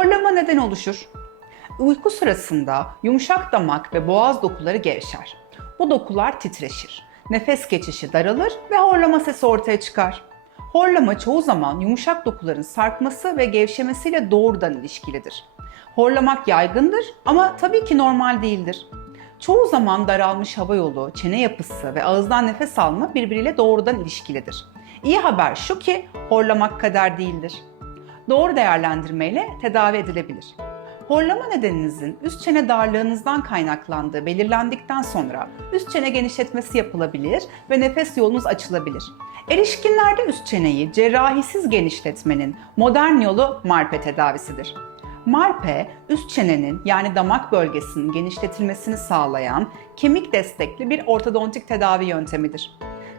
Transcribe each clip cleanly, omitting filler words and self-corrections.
Horlama neden oluşur? Uyku sırasında yumuşak damak ve boğaz dokuları gevşer. Bu dokular titreşir. Nefes geçişi daralır ve horlama sesi ortaya çıkar. Horlama çoğu zaman yumuşak dokuların sarkması ve gevşemesiyle doğrudan ilişkilidir. Horlamak yaygındır ama tabii ki normal değildir. Çoğu zaman daralmış hava yolu, çene yapısı ve ağızdan nefes alma birbiriyle doğrudan ilişkilidir. İyi haber şu ki horlamak kader değildir. Doğru değerlendirmeyle tedavi edilebilir. Horlama nedeninizin üst çene darlığınızdan kaynaklandığı belirlendikten sonra üst çene genişletmesi yapılabilir ve nefes yolunuz açılabilir. Erişkinlerde üst çeneyi cerrahisiz genişletmenin modern yolu MARPE tedavisidir. MARPE, üst çenenin yani damak bölgesinin genişletilmesini sağlayan kemik destekli bir ortodontik tedavi yöntemidir.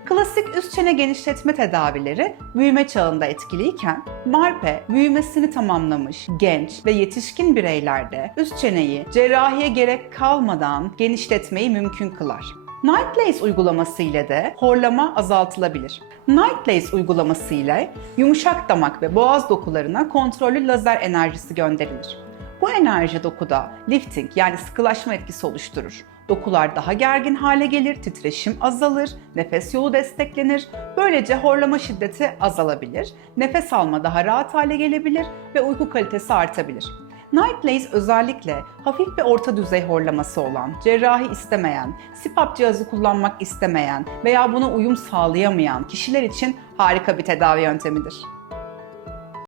Klasik üst çene genişletme tedavileri büyüme çağında etkiliyken, MARPE büyümesini tamamlamış genç ve yetişkin bireylerde üst çeneyi cerrahiye gerek kalmadan genişletmeyi mümkün kılar. NightLace uygulaması ile de horlama azaltılabilir. NightLace uygulaması ile yumuşak damak ve boğaz dokularına kontrollü lazer enerjisi gönderilir. Bu enerji dokuda lifting yani sıkılaşma etkisi oluşturur. Dokular daha gergin hale gelir, titreşim azalır, nefes yolu desteklenir. Böylece horlama şiddeti azalabilir, nefes alma daha rahat hale gelebilir ve uyku kalitesi artabilir. NightLace özellikle hafif ve orta düzey horlaması olan, cerrahi istemeyen, CPAP cihazı kullanmak istemeyen veya buna uyum sağlayamayan kişiler için harika bir tedavi yöntemidir.